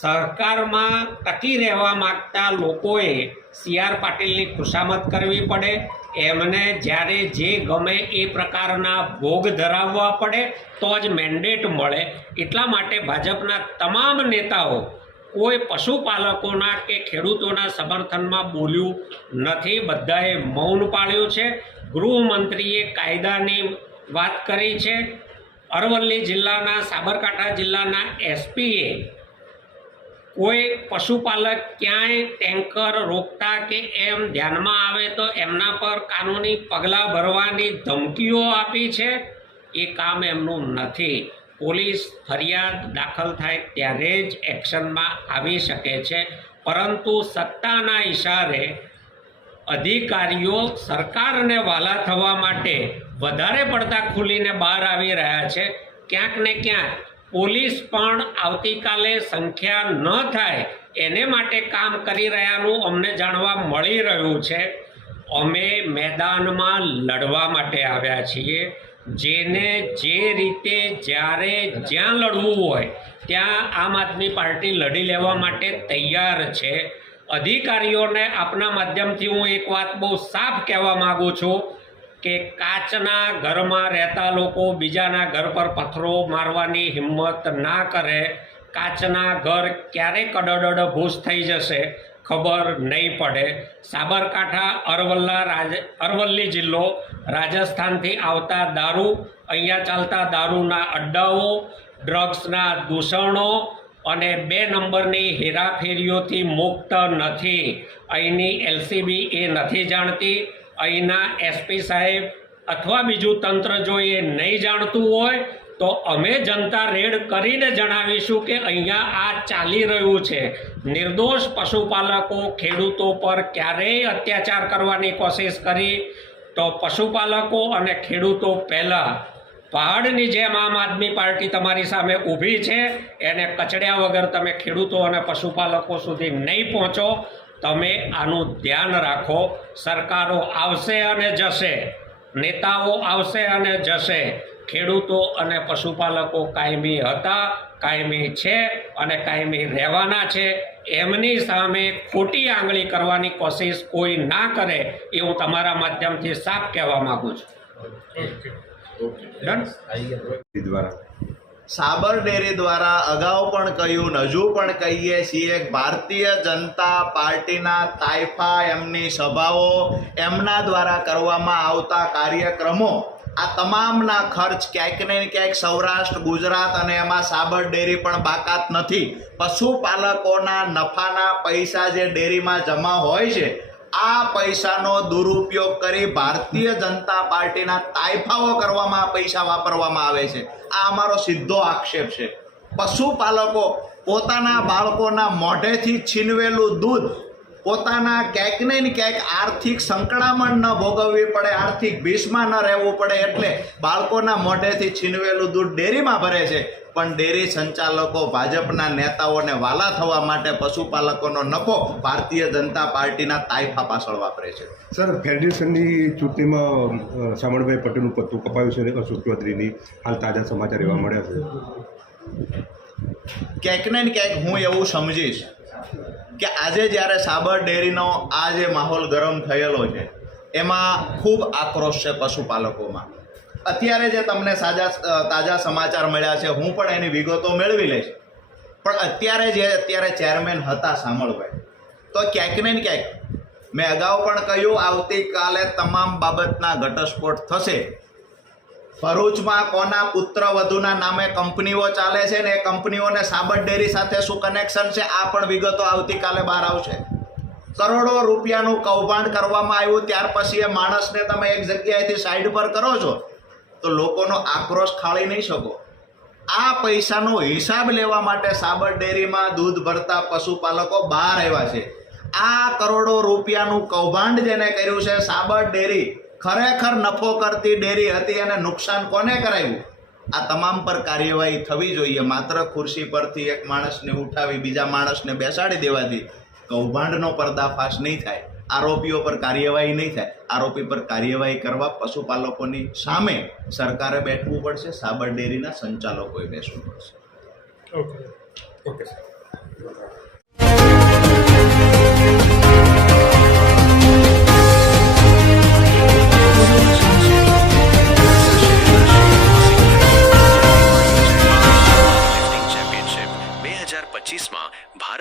સરકારમાં ટકી રહેવા માગતા લોકોએ સી.આર. પાટીલની ખુશામત કરવી પડે, એમને જ્યારે જે ગમે એ પ્રકારના ભોગ ધરાવવા પડે તો જ મેન્ડેટ મળે. એટલા માટે ભાજપના તમામ નેતાઓ કોઈ પશુપાલકોના કે ખેડૂતોના સમર્થનમાં બોલ્યું નથી. બધાએ મૌન પાળ્યું છે. ગૃહમંત્રીએ કાયદાની વાત કરી છે. અરવલ્લી જિલ્લાના, સાબરકાંઠા જિલ્લાના એસપીએ કોઈ પશુપાલક ક્યાંય ટેન્કર રોકતા કે એમ ધ્યાનમાં આવે તો એમના પર કાનૂની પગલાં ભરવાની ધમકીઓ આપી છે. એ કામ એમનું નથી. પોલીસ ફરિયાદ દાખલ થાય ત્યારે જ એક્શનમાં આવી શકે છે. પરંતુ સત્તાના ઇશારે અધિકારીઓ સરકારને વાલા થવા માટે વધારે પડતા ખુલીને બહાર આવી રહ્યા છે. ક્યાંક ને ક્યાંક પોલીસ પણ આવતીકાલે સંખ્યા ન થાય એને માટે કામ કરી રહ્યાનું અમને જાણવા મળી રહ્યું છે. અમે મેદાનમાં લડવા માટે આવ્યા છીએ. જેને જે રીતે જ્યારે જ્યાં લડવું હોય ત્યાં આમ આદમી પાર્ટી લડી લેવા માટે તૈયાર છે. અધિકારીઓને આપના માધ્યમથી હું એક વાત બહુ સાફ કહેવા માગું છું કે કાચના ઘરમાં રહેતા લોકો બીજાના ઘર પર પથ્થરો મારવાની હિંમત ના કરે. કાચના ઘર ક્યારે કડડડ ભૂસ થઈ જશે ખબર નહીં પડે. સાબરકાંઠા, અરવલ્લી જિલ્લો, રાજસ્થાનથી આવતા દારૂ, અહીંયા ચાલતા દારૂના અડ્ડાઓ, ડ્રગ્સના દૂષણો અને 2 નંબરની હેરાફેરીઓથી મુક્ત નથી. અહીંની એલસીબી એ નથી જાણતી. અહીંના એસપી સાહેબ અથવા બીજું તંત્ર જો એ નહીં જાણતું હોય તો અમે જનતા રેડ કરીને જણાવીશું કે અહીંયા આ ચાલી રહ્યું છે. નિર્દોષ પશુપાલકો, ખેડૂતો પર ક્યારેય અત્યાચાર કરવાની કોશિશ કરી તો પશુપાલકો અને ખેડૂતો પહેલાં પહાડની જેમ આમ આદમી પાર્ટી તમારી સામે ઊભી છે. એને કચડ્યા વગર તમે ખેડૂતો અને પશુપાલકો સુધી નહીં પહોંચો. તમે આનું ધ્યાન રાખો. સરકારો આવશે અને જશે, નેતાઓ આવશે અને જશે. ખેડૂતો અને પશુપાલકો કાયમી હતા, કાયમી છે અને કાયમી રહેવાના છે. એમની સામે ખોટી આંગળી કરવાની કોશિશ કોઈ ના કરે એ હું તમારા માધ્યમથી સાફ કહેવા માગું છું. સાબર ડેરી દ્વારા અગાઉ પણ કહ્યું, હજુ પણ કહીએ છીએ, ભારતીય જનતા પાર્ટીના તાઇફા, એમની સભાઓ, એમના દ્વારા કરવામાં આવતા કાર્યક્રમો, આ તમામના ખર્ચ ક્યાંક ને ક્યાંક સૌરાષ્ટ્ર, ગુજરાત અને એમાં સાબર ડેરી પણ બાકાત નથી. પશુપાલકોના નફાના પૈસા જે ડેરીમાં જમા હોય છે, આ પૈસાનો દુરુપયોગ કરી ભારતીય જનતા પાર્ટીના તાઇફાઓ કરવામાં આ પૈસા વાપરવામાં આવે છે. આ અમારો સીધો આક્ષેપ છે. પશુપાલકો પોતાના બાળકોના મોઢેથી છીનવેલું દૂધ, પોતાના ક્યાંક ને ક્યાંક આર્થિક સંકળામણ ન ભોગવવી પડે, આર્થિક ભીષમાં ન રહેવું પડે એટલે બાળકોના મોઢેથી છીનવેલું દૂધ ડેરીમાં ભરે છે. પણ ડેરી સંચાલકો ભાજપના નેતાઓને વાલા થવા માટે પશુપાલકોનો નફો ભારતીય જનતા પાર્ટીના તાઇફા પાછળ વાપરે છે. સર, ફેડરેશનની ચૂંટણીમાં શામળભાઈ પટેલનું પત્તું કપાયું છે અને અશોક ચૌધરીની હાલ તાજા સમાચાર એવા મળ્યા છે. ક્યાંક ને ક્યાંક હું એવું સમજીશ કે આજે જ્યારે સાબર ડેરીનો આ જે માહોલ ગરમ થયેલો છે એમાં ખૂબ આક્રોશ છે પશુપાલકોમાં. અત્યારે જે તમને તાજા સમાચાર મળ્યા છે, હું પણ એની વિગતો મેળવી લઈશ. પણ અત્યારે ચેરમેન હતા શામળભાઈ, તો ક્યાંક ને ક્યાંક મેં અગાઉ પણ કહ્યું, આવતીકાલે તમામ બાબતના ઘટસ્ફોટ થશે. ભરૂચમાં કોના પુત્ર વધુના નામે કંપનીઓ ચાલે છે ને એ કંપનીઓને સાબર ડેરી સાથે શું કનેક્શન છે, આ પણ વિગતો આવતીકાલે બહાર આવશે. કરોડો રૂપિયાનું કૌભાંડ કરવામાં આવ્યું, ત્યાર પછી એ માણસને તમે એક જગ્યાએથી સાઈડ પર કરો છો તો લોકોનો આક્રોશ ખાળી નહીં શકો. આ પૈસાનો હિસાબ લેવા માટે સાબર ડેરીમાં દૂધ ભરતા પશુપાલકો બહાર આવ્યા છે. આ કરોડો રૂપિયાનું કૌભાંડ જેને કર્યું છે, સાબર ડેરી ખરેખર નફો કરતી ડેરી હતી અને નુકસાન કોને કરાવ્યું, આ તમામ પર કાર્યવાહી થવી જોઈએ. માત્ર ખુરશી પરથી એક માણસને ઉઠાવી બીજા માણસને બેસાડી દેવાથી કૌભાંડનો પર્દાફાશ નહીં થાય, આરોપીઓ પર કાર્યવાહી નહીં થાય. આરોપી પર કાર્યવાહી કરવા પશુપાલકોની સામે સરકારે બેઠવું પડશે, સાબર ડેરીના સંચાલકોએ બેસવું પડશે. Okay sir.